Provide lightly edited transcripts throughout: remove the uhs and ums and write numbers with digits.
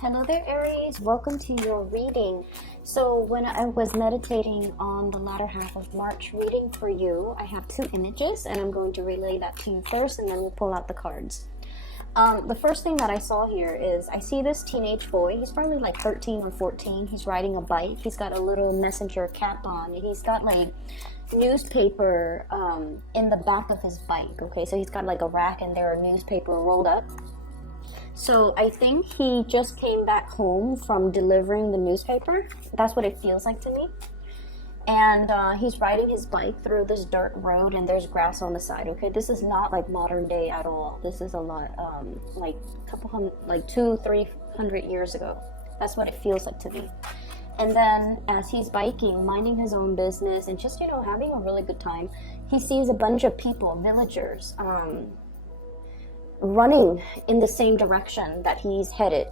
Hello there, Aries. Welcome to your reading. So when I was meditating on the latter half of March reading for you, I have two images and I'm going to relay that to you first and then we'll pull out the cards. The first thing that I saw here is I see this teenage boy. He's probably like 13 or 14. He's riding a bike. He's got a little messenger cap on and he's got like newspaper in the back of his bike. Okay, so he's got like a rack and there are newspaper rolled up. So I think he just came back home from delivering the newspaper. That's what it feels like to me. And he's riding his bike through this dirt road and there's grass on the side. Okay, this is not like modern day at all. This is a lot like a couple hundred, like 200-300 years ago. That's what it feels like to me. And then as he's biking, minding his own business and just, having a really good time, he sees a bunch of people, villagers, running in the same direction that he's headed.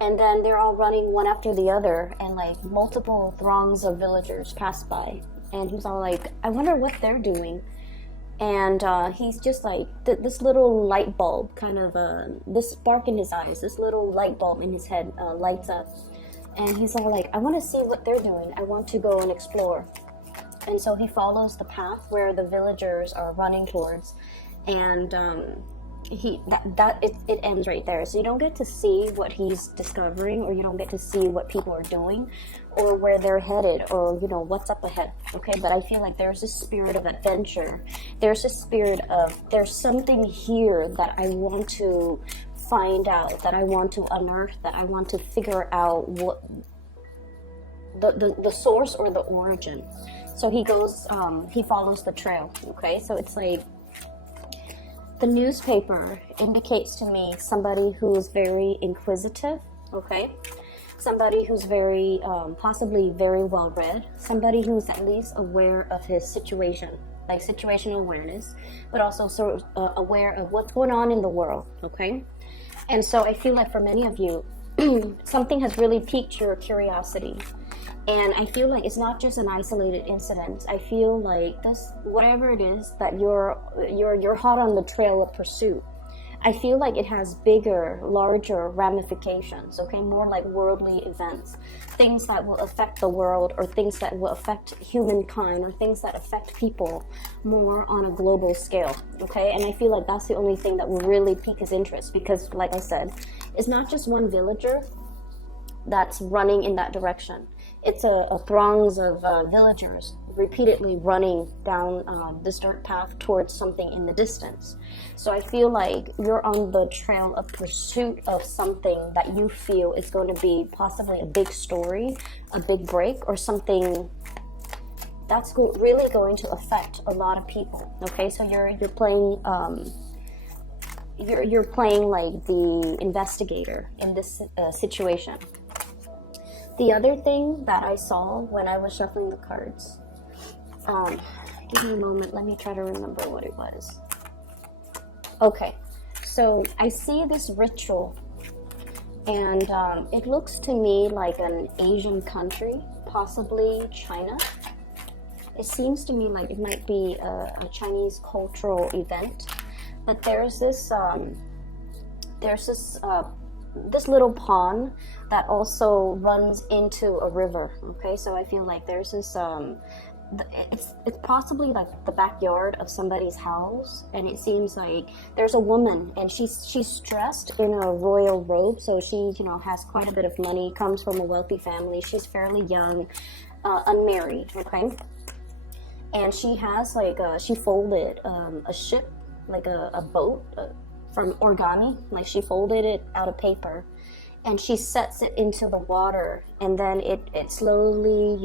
And then they're all running one after the other and like multiple throngs of villagers pass by. And he's all like, I wonder what they're doing. And he's just like, this little light bulb kind of, this spark in his eyes, this little light bulb in his head lights up. And he's all like, I want to see what they're doing. I want to go and explore. And so he follows the path where the villagers are running towards. And it ends right there. So you don't get to see what he's discovering, or you don't get to see what people are doing or where they're headed, or what's up ahead. Okay, but I feel like there's a spirit of adventure. There's a spirit of there's something here that I want to find out, that I want to unearth, that I want to figure out what the source or the origin. So he goes he follows the trail. Okay, so it's like the newspaper indicates to me somebody who is very inquisitive, okay? Somebody who's very, possibly very well read. Somebody who's at least aware of his situation, like situational awareness, but also sort of aware of what's going on in the world, okay? And so I feel like for many of you, something has really piqued your curiosity. And I feel like it's not just an isolated incident. I feel like this, whatever it is that you're hot on the trail of pursuit, I feel like it has bigger, larger ramifications, okay? More like worldly events, things that will affect the world, or things that will affect humankind, or things that affect people more on a global scale, okay? And I feel like that's the only thing that will really pique his interest, because like I said, it's not just one villager that's running in that direction. It's a throngs of villagers repeatedly running down this dirt path towards something in the distance. So I feel like you're on the trail of pursuit of something that you feel is going to be possibly a big story, a big break, or something that's really going to affect a lot of people. Okay, so you're playing you're playing like the investigator in this situation. The other thing that I saw when I was shuffling the cards, give me a moment, let me try to remember what it was. Okay, so I see this ritual, and it looks to me like an Asian country, possibly China. It seems to me like it might be a Chinese cultural event, but there's this little pond that also runs into a river. Okay, so I feel like there's this it's possibly like the backyard of somebody's house, and it seems like there's a woman and she's dressed in a royal robe, so she has quite a bit of money, comes from a wealthy family. She's fairly young, unmarried, okay, and she has like she folded a ship, like a boat, from origami. Like she folded it out of paper and she sets it into the water, and then it slowly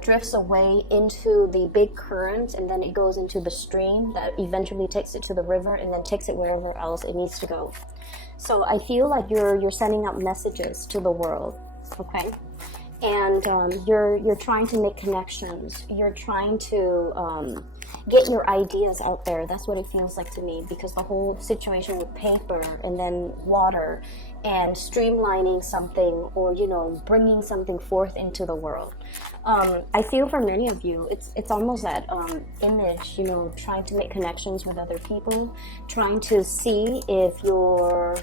drifts away into the big current, and then it goes into the stream that eventually takes it to the river and then takes it wherever else it needs to go. So I feel like you're sending out messages to the world, okay? And you're trying to make connections. You're trying to get your ideas out there. That's what it feels like to me, because the whole situation with paper and then water and streamlining something, or bringing something forth into the world. I feel for many of you, it's almost that image, trying to make connections with other people, trying to see if you're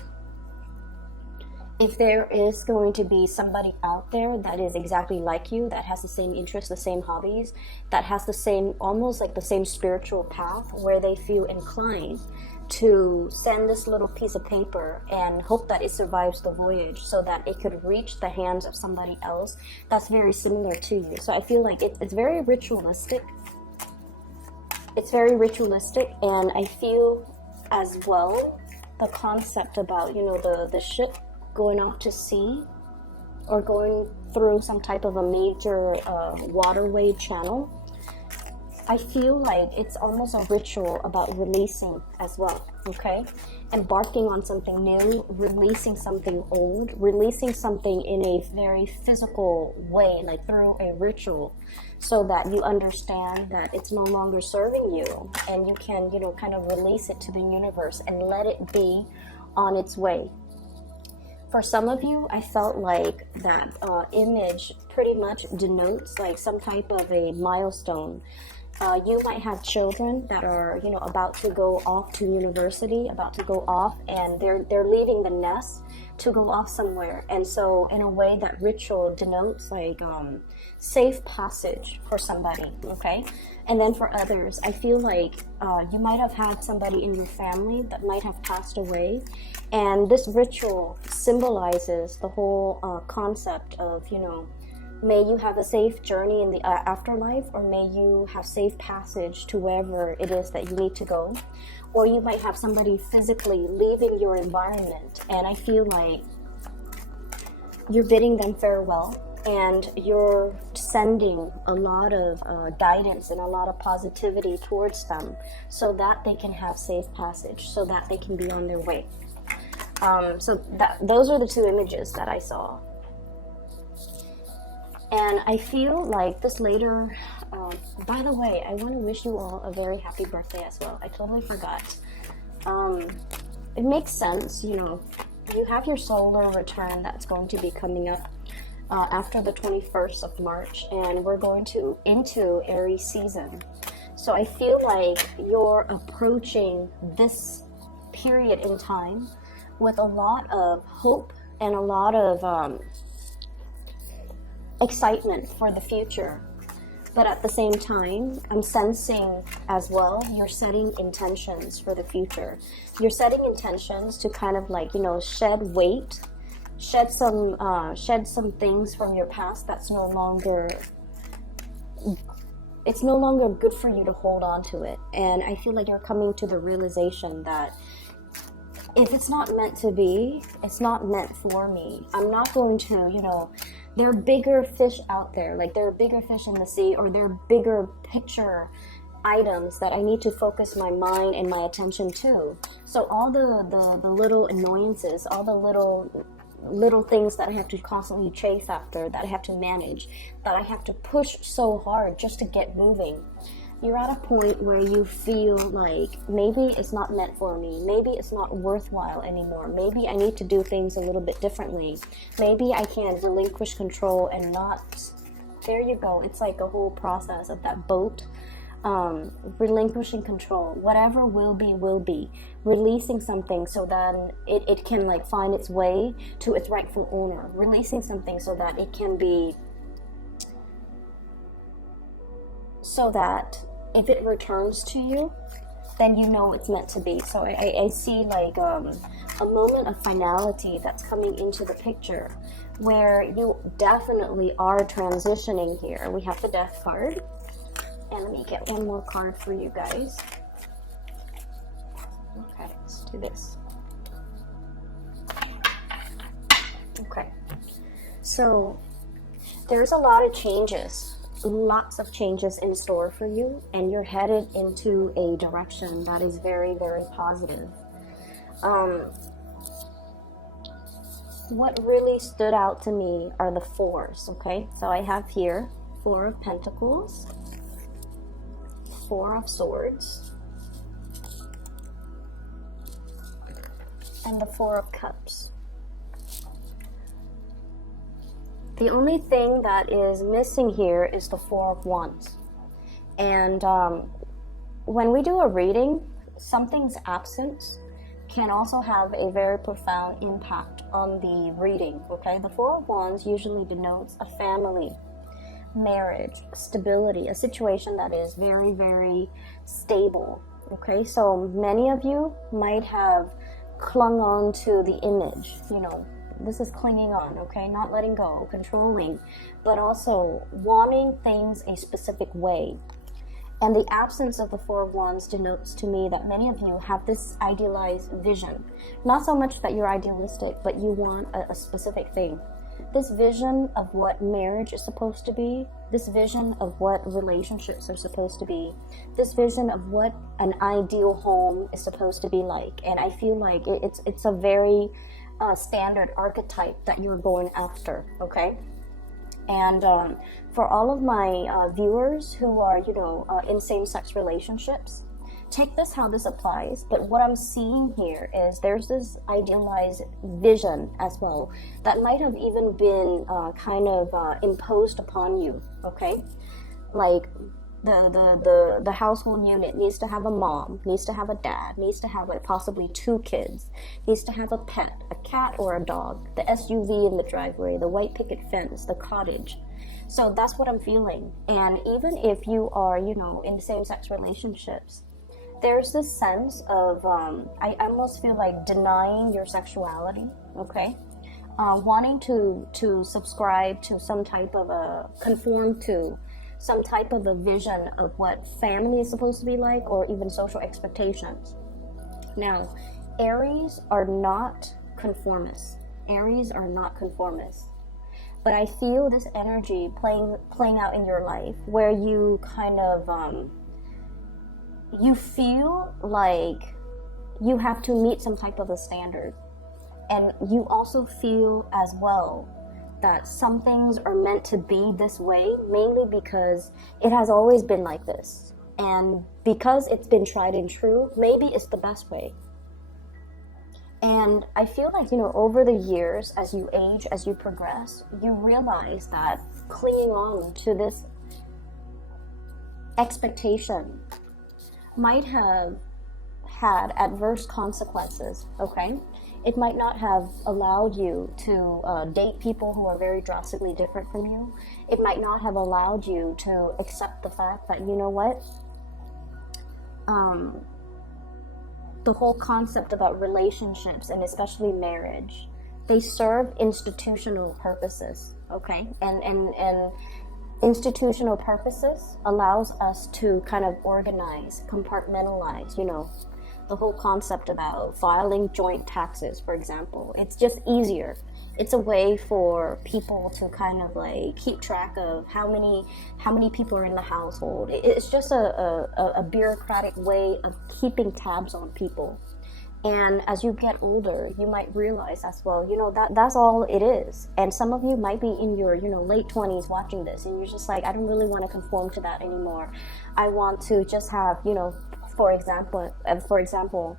if there is going to be somebody out there that is exactly like you, that has the same interests, the same hobbies, that has the same, almost like the same spiritual path, where they feel inclined to send this little piece of paper and hope that it survives the voyage so that it could reach the hands of somebody else that's very similar to you. So I feel like it's very ritualistic. It's very ritualistic, and I feel as well the concept about, you know, the ship going off to sea or going through some type of a major waterway channel. I feel like it's almost a ritual about releasing as well, okay? Embarking on something new, releasing something old, releasing something in a very physical way, like through a ritual, so that you understand that it's no longer serving you, and you can, you know, kind of release it to the universe and let it be on its way. For some of you, I felt like that image pretty much denotes like some type of a milestone. You might have children that are, you know, about to go off to university, about to go off, and they're leaving the nest to go off somewhere. And so in a way, that ritual denotes like safe passage for somebody, okay? And then for others, I feel like you might have had somebody in your family that might have passed away, and this ritual symbolizes the whole concept of, you know, may you have a safe journey in the afterlife, or may you have safe passage to wherever it is that you need to go. Or you might have somebody physically leaving your environment, and I feel like you're bidding them farewell, and you're sending a lot of guidance and a lot of positivity towards them so that they can have safe passage, so that they can be on their way. Those are the two images that I saw. And I feel like this later, by the way, I want to wish you all a very happy birthday as well. I totally forgot. It makes sense, you know, you have your solar return that's going to be coming up after the 21st of March, and we're going into Aries season. So I feel like you're approaching this period in time with a lot of hope and a lot of excitement for the future. But at the same time, I'm sensing as well, you're setting intentions for the future. You're setting intentions to kind of like, you know, shed weight, shed some things from your past that's no longer, it's no longer good for you to hold on to it. And I feel like you're coming to the realization that if it's not meant to be, it's not meant for me. I'm not going to, you know, there are bigger fish out there, like there are bigger fish in the sea, or there are bigger picture items that I need to focus my mind and my attention to. So all the little annoyances, all the little things that I have to constantly chase after, that I have to manage, that I have to push so hard just to get moving. You're at a point where you feel like maybe it's not meant for me. Maybe it's not worthwhile anymore. Maybe I need to do things a little bit differently. Maybe I can relinquish control and not. There you go. It's like a whole process of that boat. Relinquishing control. Whatever will be, will be. Releasing something so that it can like find its way to its rightful owner. Releasing something so that it can be, so that if it returns to you, then you know it's meant to be. So I see like a moment of finality that's coming into the picture, where you definitely are transitioning here. We have the Death card, and let me get one more card for you guys. Okay, let's do this. Okay, so there's a lot of changes. Lots of changes in store for you, and you're headed into a direction that is very, very positive. What really stood out to me are the fours, okay? So I have here 4 of Pentacles, 4 of Swords, and the 4 of Cups. The only thing that is missing here is the 4 of Wands. And when we do a reading, something's absent can also have a very profound impact on the reading, okay? The Four of Wands usually denotes a family, marriage, stability, a situation that is very, very stable, okay? So many of you might have clung on to the image, you know, this is clinging on, okay? Not letting go, controlling, but also wanting things a specific way. And the absence of the Four of Wands denotes to me that many of you have this idealized vision. Not so much that you're idealistic, but you want a specific thing. This vision of what marriage is supposed to be, this vision of what relationships are supposed to be, this vision of what an ideal home is supposed to be like. And I feel like it's a very standard archetype that you're going after, okay? And for all of my viewers who are, you know, in same-sex relationships, take this how this applies. But what I'm seeing here is there's this idealized vision as well that might have even been kind of imposed upon you, okay? Like the household unit needs to have a mom, needs to have a dad, needs to have like possibly 2 kids, needs to have a pet, a cat or a dog, the SUV in the driveway, the white picket fence, the cottage. So that's what I'm feeling. And even if you are, you know, in same-sex relationships, there's this sense of, I almost feel like denying your sexuality, okay? Wanting to subscribe to some type of conform to some type of a vision of what family is supposed to be like, or even social expectations. Now, Aries are not conformists. Aries are not conformists. But I feel this energy playing out in your life where you kind of, you feel like you have to meet some type of a standard. And you also feel as well that some things are meant to be this way, mainly because it has always been like this. And because it's been tried and true, maybe it's the best way. And I feel like, you know, over the years, as you age, as you progress, you realize that clinging on to this expectation might have had adverse consequences, okay? It might not have allowed you to date people who are very drastically different from you. It might not have allowed you to accept the fact that, you know what, the whole concept about relationships, and especially marriage, they serve institutional purposes, okay? And institutional purposes allows us to kind of organize, compartmentalize, you know, the whole concept about filing joint taxes, for example. It's just easier. It's a way for people to kind of like keep track of how many people are in the household. It's just a bureaucratic way of keeping tabs on people. And as you get older, you might realize as well, you know, that's all it is. And some of you might be in your, you know, late 20s watching this, and you're just like, I don't really want to conform to that anymore. I want to just have, you know, for example,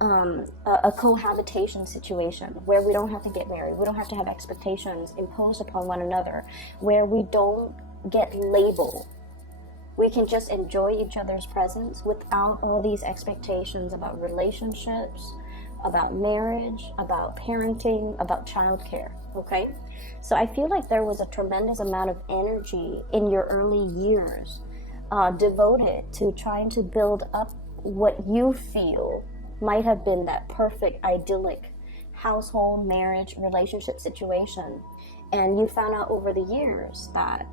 a cohabitation situation where we don't have to get married, we don't have to have expectations imposed upon one another, where we don't get labeled. We can just enjoy each other's presence without all these expectations about relationships, about marriage, about parenting, about childcare, okay? So I feel like there was a tremendous amount of energy in your early years devoted to trying to build up what you feel might have been that perfect, idyllic household, marriage, relationship situation. And you found out over the years that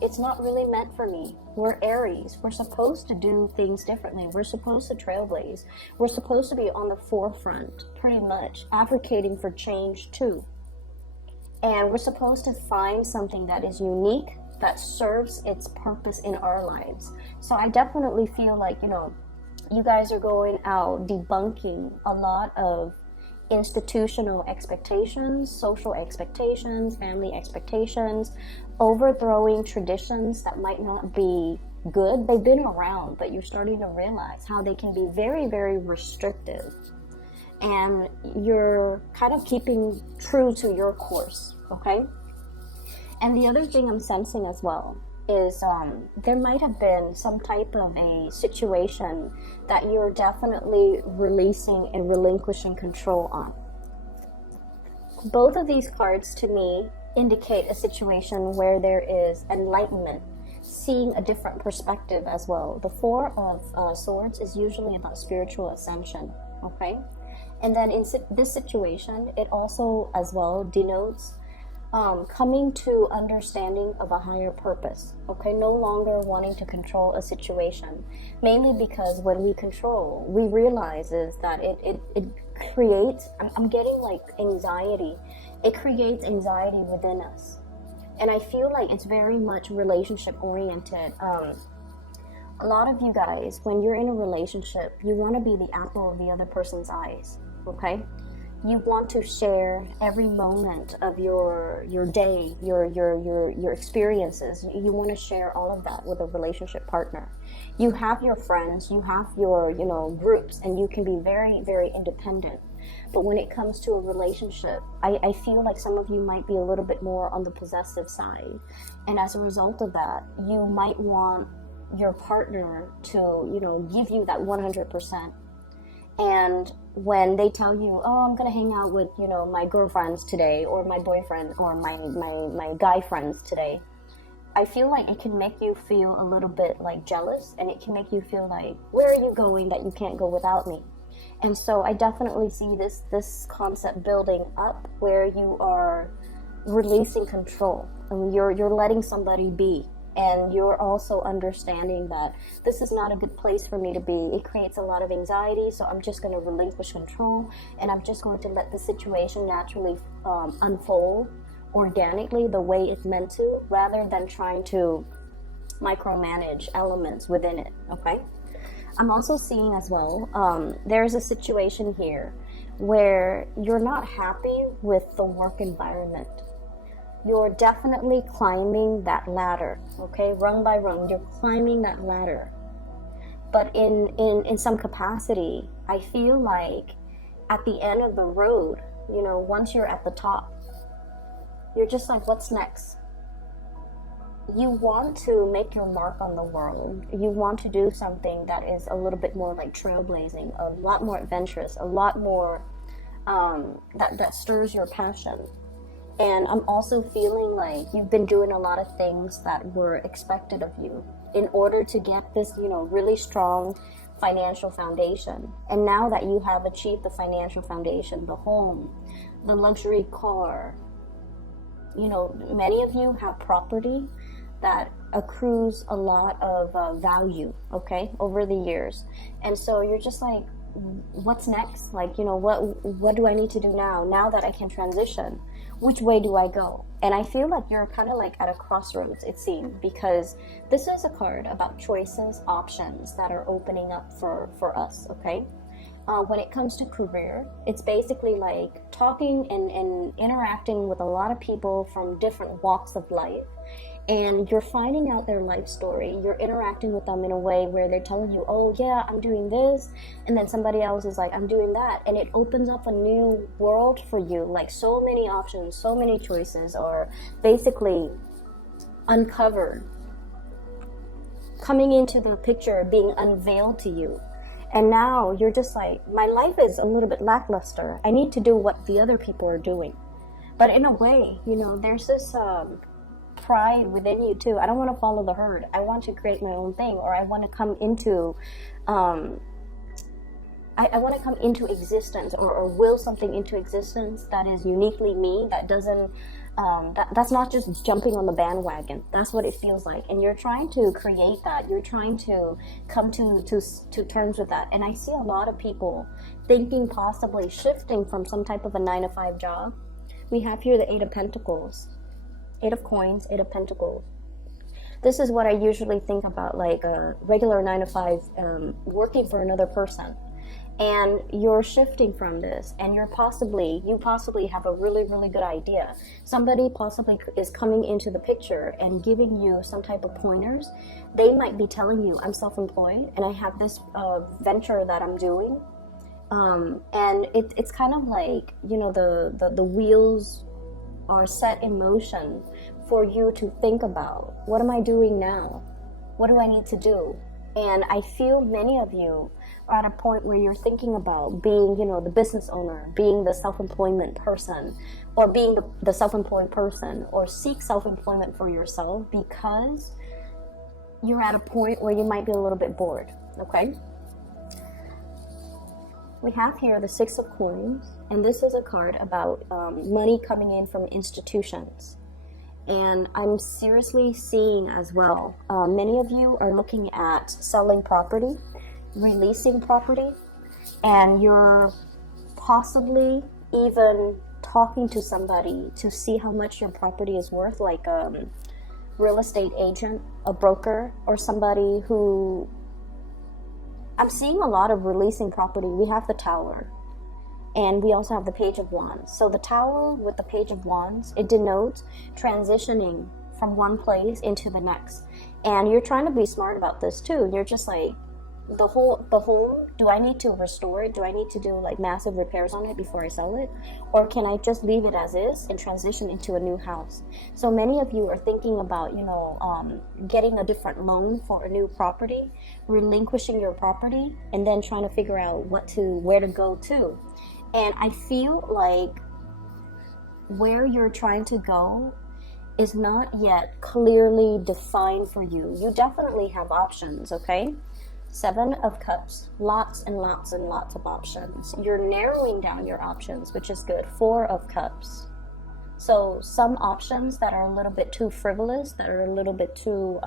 it's not really meant for me. We're Aries. We're supposed to do things differently. We're supposed to trailblaze. We're supposed to be on the forefront, pretty much, advocating for change too. And we're supposed to find something that is unique, that serves its purpose in our lives. So I definitely feel like, you know, you guys are going out debunking a lot of institutional expectations, social expectations, family expectations, overthrowing traditions that might not be good. They've been around, but you're starting to realize how they can be very, very restrictive. And you're kind of keeping true to your course, okay? And the other thing I'm sensing as well is there might have been some type of a situation that you're definitely releasing and relinquishing control on. Both of these cards to me indicate a situation where there is enlightenment, seeing a different perspective as well. The Four of Swords is usually about spiritual ascension, okay? And then in this situation, it also as well denotes coming to understanding of a higher purpose, okay? No longer wanting to control a situation, mainly because when we control, we realize is that it creates, I'm getting like anxiety. It creates anxiety within us. And I feel like it's very much relationship oriented. A lot of you guys, when you're in a relationship, you want to be the apple of the other person's eyes, okay? You want to share every moment of your day, your experiences. You want to share all of that with a relationship partner. You have your friends, you have your, groups, and you can be very, very independent. But when it comes to a relationship, I feel like some of you might be a little bit more on the possessive side. And as a result of that, you might want your partner to, give you that 100%. And when they tell you, oh, I'm going to hang out with, my girlfriends today, or my boyfriend, or my guy friends today, I feel like it can make you feel a little bit like jealous, and it can make you feel like, where are you going that you can't go without me? And so I definitely see this concept building up where you are releasing control, and you're letting somebody be. And you're also understanding that this is not a good place for me to be. It creates a lot of anxiety, so I'm just going to relinquish control, and I'm just going to let the situation naturally unfold organically the way it's meant to, rather than trying to micromanage elements within it, okay? I'm also seeing as well, there's a situation here where you're not happy with the work environment. You're definitely climbing that ladder, okay? Rung by rung, you're climbing that ladder. But in some capacity, I feel like at the end of the road, once you're at the top, you're just like, what's next? You want to make your mark on the world. You want to do something that is a little bit more like trailblazing, a lot more adventurous, a lot more that stirs your passion. And I'm also feeling like you've been doing a lot of things that were expected of you in order to get this, really strong financial foundation. And now that you have achieved the financial foundation, the home, the luxury car, many of you have property that accrues a lot of value, okay, over the years. And so you're just like, what's next? Like, what do I need to do now that I can transition? Which way do I go? And I feel like you're kind of like at a crossroads, it seems, because this is a card about choices, options that are opening up for us, okay? When it comes to career, it's basically like talking and interacting with a lot of people from different walks of life. And you're finding out their life story. You're interacting with them in a way where they're telling you, oh yeah, I'm doing this. And then somebody else is like, I'm doing that. And it opens up a new world for you. Like so many options, so many choices are basically uncovered, coming into the picture, being unveiled to you. And now you're just like, my life is a little bit lackluster. I need to do what the other people are doing. But in a way, there's this pride within you too. I don't want to follow the herd. I want to create my own thing, or I want to come into I want to come into existence, or will something into existence that is uniquely me, that doesn't that's not just jumping on the bandwagon. That's what it feels like. And you're trying to create that. You're trying to come to terms with that. And I see a lot of people thinking possibly shifting from some type of a 9-to-5 job. We have here the 8 of Pentacles, 8 of Coins, 8 of Pentacles. This is what I usually think about, like a regular 9-to-5 working for another person. And you're shifting from this, and you possibly have a really, really good idea. Somebody possibly is coming into the picture and giving you some type of pointers. They might be telling you, I'm self-employed and I have this venture that I'm doing. And it's kind of like, the wheels are set in motion for you to think about, what am I doing now? What do I need to do? And I feel many of you are at a point where you're thinking about being, the business owner, being the self-employment person, or being the self-employed person, or seek self-employment for yourself because you're at a point where you might be a little bit bored, okay? We have here the Six of Coins, and this is a card about money coming in from institutions. And I'm seriously seeing as well, many of you are looking at selling property, releasing property, and you're possibly even talking to somebody to see how much your property is worth, like a real estate agent, a broker, or somebody who... I'm seeing a lot of releasing property. We have the Tower, and we also have the Page of Wands. So the Tower with the Page of Wands, it denotes transitioning from one place into the next. And you're trying to be smart about this too. You're just like, the home, do I need to restore it? Do I need to do like massive repairs on it before I sell it? Or can I just leave it as is and transition into a new house? So many of you are thinking about, getting a different loan for a new property, relinquishing your property, and then trying to figure out where to go to. And I feel like where you're trying to go is not yet clearly defined for you. You definitely have options, okay? Seven of Cups, lots and lots and lots of options. You're narrowing down your options, which is good. Four of Cups. So some options that are a little bit too frivolous, that are a little bit too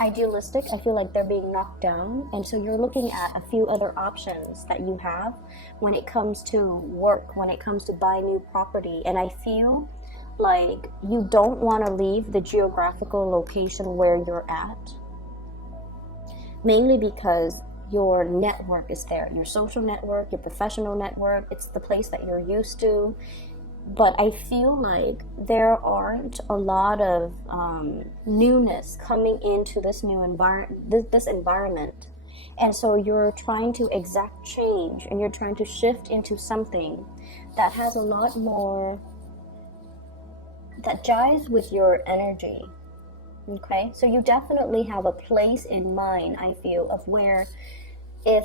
idealistic, I feel like they're being knocked down. And so you're looking at a few other options that you have when it comes to work, when it comes to buying new property. And I feel like you don't want to leave the geographical location where you're at, mainly because your network is there, your social network, your professional network. It's the place that you're used to. But I feel like there aren't a lot of newness coming into this new this environment. And so you're trying to exact change, and you're trying to shift into something that has a lot more, that jives with your energy. Okay, so you definitely have a place in mind, I feel, of where if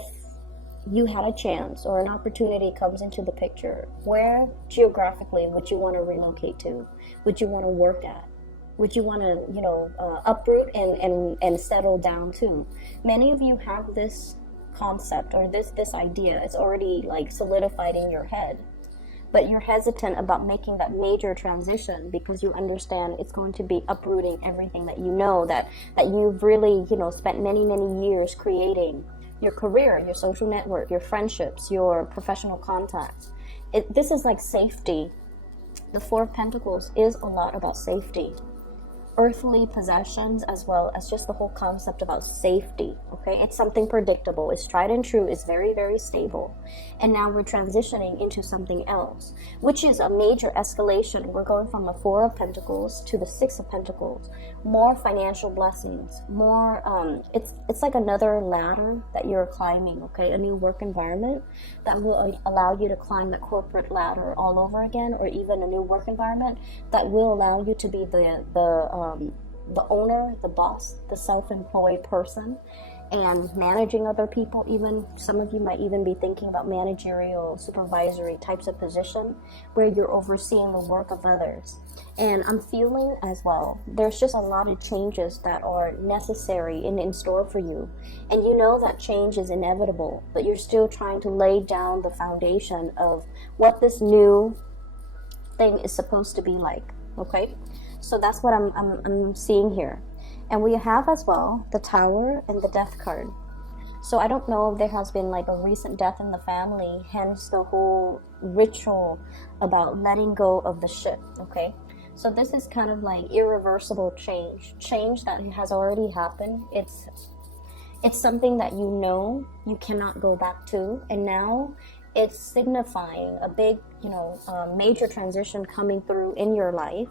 you had a chance or an opportunity comes into the picture, where geographically would you want to relocate to? Would you want to work at? Would you want to, uproot and settle down to? Many of you have this concept or this idea. It's already like solidified in your head. But you're hesitant about making that major transition because you understand it's going to be uprooting everything that you know, that you've really, spent many, many years creating. Your career, your social network, your friendships, your professional contacts. This is like safety. The Four of Pentacles is a lot about safety. Earthly possessions, as well as just the whole concept about safety. Okay, it's something predictable, it's tried and true, it's very, very stable. And now we're transitioning into something else, which is a major escalation. We're going from the Four of Pentacles to the Six of Pentacles. More financial blessings, more it's like another ladder that you're climbing. Okay, a new work environment that will allow you to climb the corporate ladder all over again, or even a new work environment that will allow you to be the owner, the boss, the self-employed person, and managing other people. Even some of you might even be thinking about managerial, supervisory types of position where you're overseeing the work of others. And I'm feeling as well, there's just a lot of changes that are necessary and in store for you. And you know that change is inevitable, but you're still trying to lay down the foundation of what this new thing is supposed to be like. Okay? So that's what I'm seeing here. And we have as well the Tower and the Death card. So I don't know if there has been like a recent death in the family, hence the whole ritual about letting go of the ship, okay? So this is kind of like irreversible change that has already happened. It's something that you know you cannot go back to, and now It's signifying a big, major transition coming through in your life,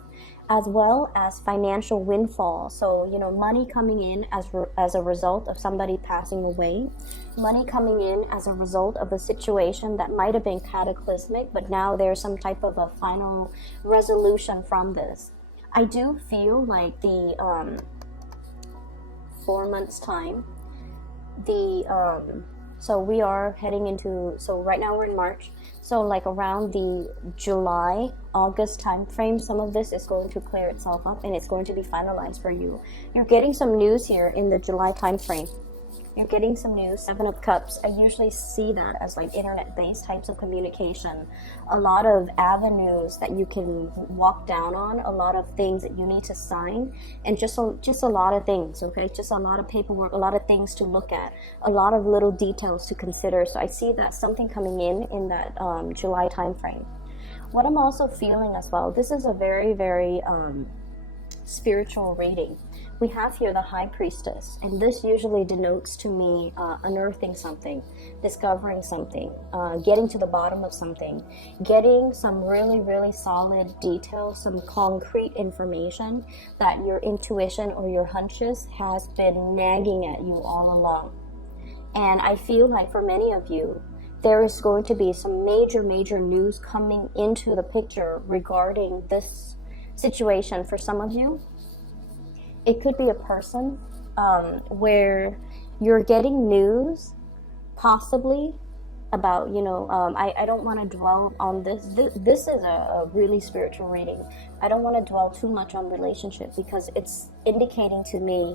as well as financial windfall. So, money coming in as a result of somebody passing away, money coming in as a result of a situation that might have been cataclysmic, but now there's some type of a final resolution from this. I do feel like the 4 months time, so we are heading into, so right now we're in March, so like around the July, August time frame, some of this is going to clear itself up and it's going to be finalized for you. You're getting some news here in the July time frame. You're getting some news. 7 of Cups, I usually see that as like internet-based types of communication. A lot of avenues that you can walk down on, a lot of things that you need to sign, and just a lot of things, okay? Just a lot of paperwork, a lot of things to look at, a lot of little details to consider. So I see that something coming in that July time frame. What I'm also feeling as well, this is a very, very spiritual reading. We have here the High Priestess, and this usually denotes to me unearthing something, discovering something, getting to the bottom of something, getting some really, really solid details, some concrete information that your intuition or your hunches has been nagging at you all along. And I feel like for many of you, there is going to be some major, major news coming into the picture regarding this situation. For some of you, it could be a person where you're getting news possibly about, I don't want to dwell on this. This is a really spiritual reading. I don't want to dwell too much on relationship because it's indicating to me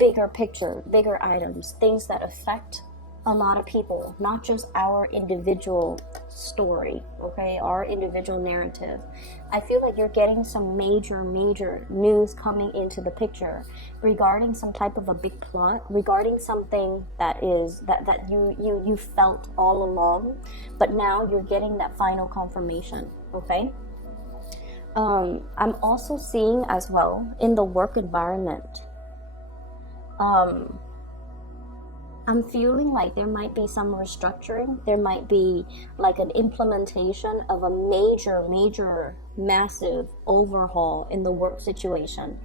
bigger picture, bigger items, things that affect a lot of people, not just our individual story, okay, our individual narrative. I feel like you're getting some major, major news coming into the picture regarding some type of a big plot, regarding something that you felt all along, but now you're getting that final confirmation, okay? I'm also seeing as well in the work environment, I'm feeling like there might be some restructuring. There might be like an implementation of a major, major, massive overhaul in the work situation.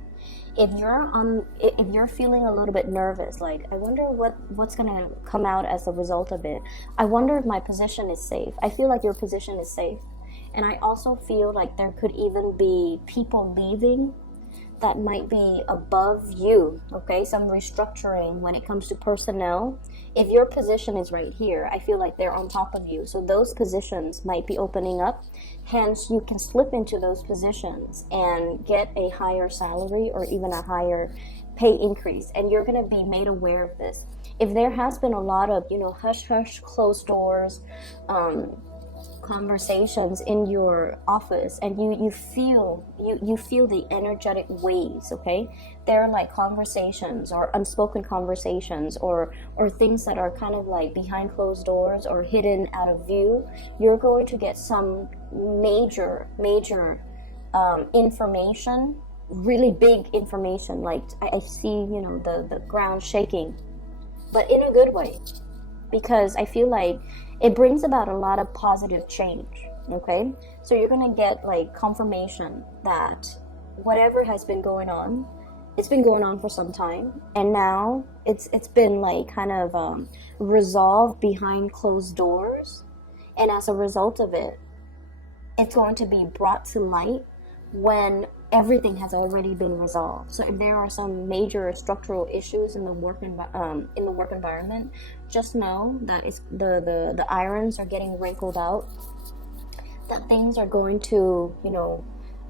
If you're feeling a little bit nervous, like I wonder what's gonna come out as a result of it. I wonder if my position is safe. I feel like your position is safe, and I also feel like there could even be people leaving that might be above you, okay? Some restructuring when it comes to personnel. If your position is right here, I feel like they're on top of you. So those positions might be opening up. Hence, you can slip into those positions and get a higher salary or even a higher pay increase. And you're going to be made aware of this. If there has been a lot of, hush-hush, closed doors, conversations in your office, and you feel the energetic waves, okay? They're like conversations or unspoken conversations or things that are kind of like behind closed doors or hidden out of view. You're going to get some major information, really big information. Like I see the ground shaking, but in a good way, because I feel like it brings about a lot of positive change, okay? So you're going to get like confirmation that whatever has been going on, it's been going on for some time, and now it's been like kind of resolved behind closed doors, and as a result of it, it's going to be brought to light when everything has already been resolved. So if there are some major structural issues in the work environment, just know that it's the irons are getting wrinkled out, that things are going to,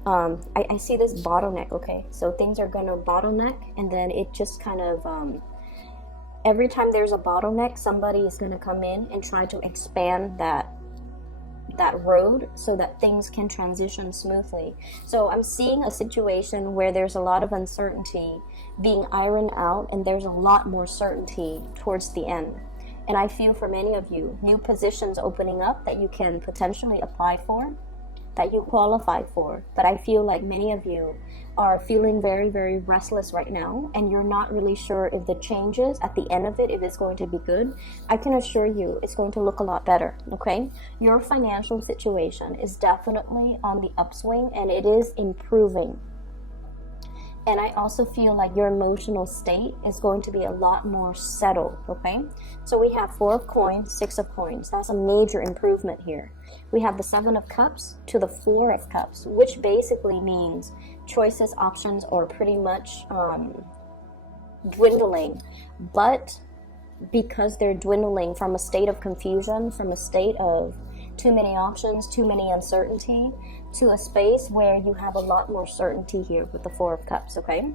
I see this bottleneck, okay? So things are going to bottleneck, and then it just kind of, every time there's a bottleneck, somebody is going to come in and try to expand that road so that things can transition smoothly. So I'm seeing a situation where there's a lot of uncertainty being ironed out, and there's a lot more certainty towards the end. And I feel for many of you, new positions opening up that you can potentially apply for, that you qualify for. But I feel like many of you are feeling very, very restless right now, and you're not really sure if the changes at the end of it, if it's going to be good. I can assure you it's going to look a lot better, okay? Your financial situation is definitely on the upswing, and it is improving. And I also feel like your emotional state is going to be a lot more settled, okay? So we have 4 of coins, 6 of coins. That's a major improvement here. We have the 7 of cups to the 4 of cups, which basically means choices, options, are pretty much dwindling. But because they're dwindling from a state of confusion, from a state of too many options, too many uncertainty, to a space where you have a lot more certainty here with the 4 of cups, okay?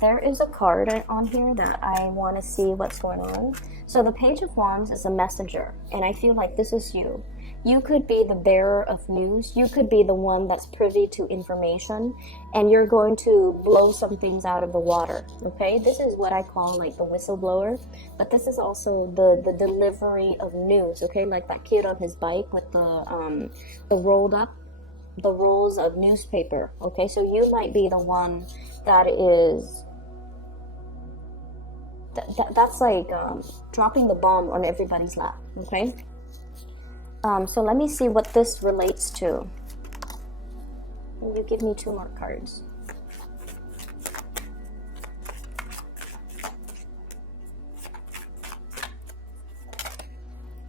There is a card on here that I want to see what's going on. So the Page of Wands is a messenger, and I feel like this is you. You could be the bearer of news. You could be the one that's privy to information, and you're going to blow some things out of the water, okay? This is what I call like the whistleblower, but this is also the delivery of news, okay? Like that kid on his bike with the rolls of newspaper, okay? So you might be the one that is that's like dropping the bomb on everybody's lap, okay? So let me see what this relates to. You give me 2 more cards.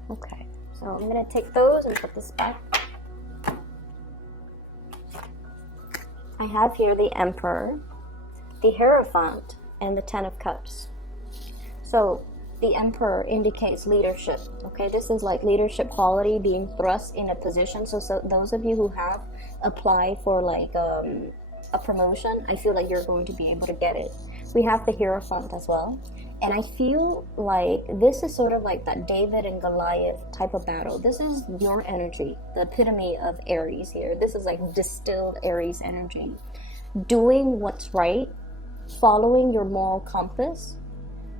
Okay, so I'm gonna take those and put this back. I have here the Emperor, the Hierophant, and the 10 of Cups. So the Emperor indicates leadership, okay? This is like leadership quality being thrust in a position. So those of you who have applied for like a promotion, I feel like you're going to be able to get it. We have the Hierophant as well. And I feel like this is sort of like that David and Goliath type of battle. This is your energy, the epitome of Aries here. This is like distilled Aries energy. Doing what's right, following your moral compass.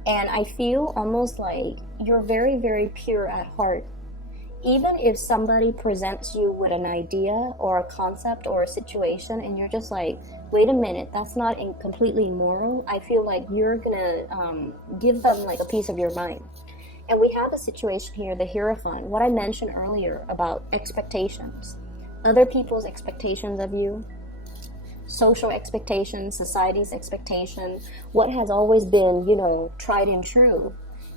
And I feel almost like you're very, very pure at heart. Even if somebody presents you with an idea or a concept or a situation and you're just like, wait a minute, that's not completely immoral, I feel like you're gonna give them like a piece of your mind. And we have a situation here, the Hierophant, what I mentioned earlier about expectations. Other people's expectations of you, social expectations, society's expectation, what has always been, tried and true.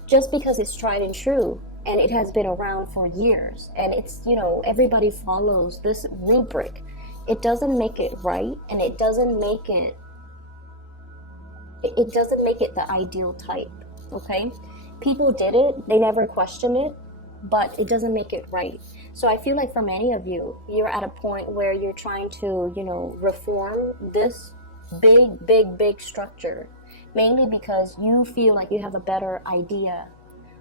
Just because it's tried and true and it has been around for years and it's, everybody follows this rubric, it doesn't make it right, and it doesn't make it the ideal type, okay? People did it, they never questioned it, but it doesn't make it right. So I feel like for many of you, you're at a point where you're trying to, reform this big structure, mainly because you feel like you have a better idea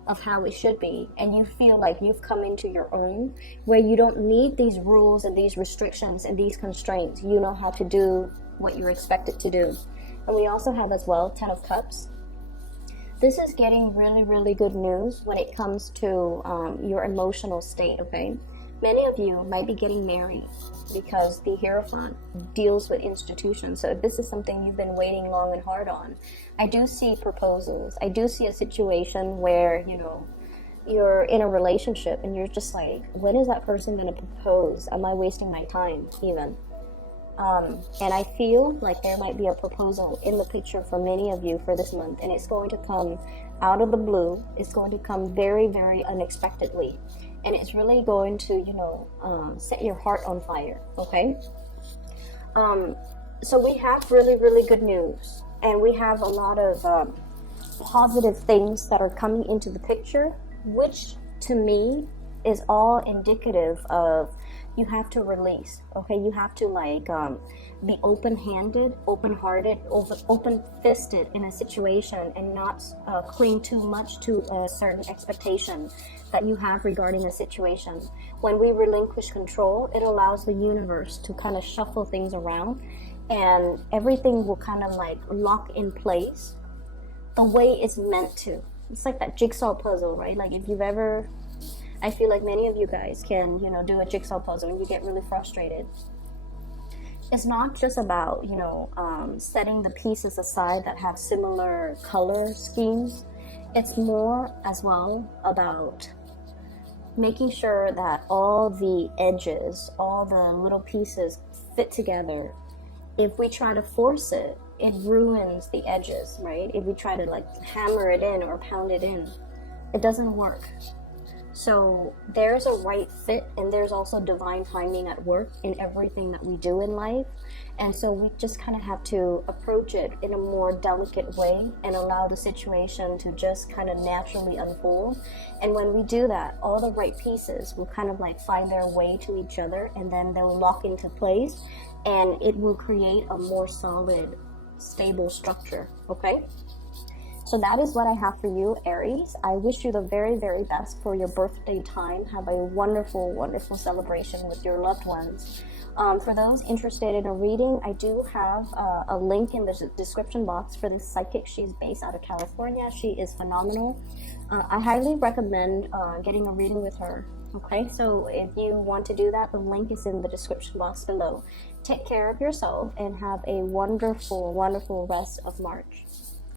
of how it should be, and you feel like you've come into your own, where you don't need these rules and these restrictions and these constraints. You know how to do what you're expected to do. And we also have as well 10 of Cups. This is getting really, really good news when it comes to your emotional state, okay? Many of you might be getting married because the Hierophant deals with institutions. So if this is something you've been waiting long and hard on, I do see proposals. I do see a situation where, you're in a relationship and you're just like, when is that person going to propose? Am I wasting my time even? And I feel like there might be a proposal in the picture for many of you for this month, and it's going to come out of the blue. It's going to come very, very unexpectedly, and it's really going to, set your heart on fire, okay? So we have really, really good news, and we have a lot of positive things that are coming into the picture, which to me is all indicative of you have to release, okay? You have to be open-handed, open-hearted, open-fisted in a situation, and not cling too much to a certain expectation that you have regarding a situation. When we relinquish control, it allows the universe to kind of shuffle things around, and everything will kind of lock in place the way it's meant to. It's like that jigsaw puzzle, right? Like if you've ever I feel like many of you guys can, you know, do a jigsaw puzzle when you get really frustrated. It's not just about, you know, setting the pieces aside that have similar color schemes. It's more as well about making sure that all the edges, all the little pieces fit together. If we try to force it, it ruins the edges, right? If we try to like hammer it in or pound it in, it doesn't work. So there's a right fit, and there's also divine timing at work in everything that we do in life. And so we just kind of have to approach it in a more delicate way and allow the situation to just kind of naturally unfold. And when we do that, all the right pieces will kind of like find their way to each other, and then they'll lock into place, and it will create a more solid, stable structure. Okay? So that is what I have for you, Aries. I wish you the very, very best for your birthday time. Have a wonderful, wonderful celebration with your loved ones. For those interested in a reading, I do have a link in the description box for this psychic. She's based out of California. She is phenomenal. I highly recommend getting a reading with her. Okay, so if you want to do that, the link is in the description box below. Take care of yourself and have a wonderful, wonderful rest of March.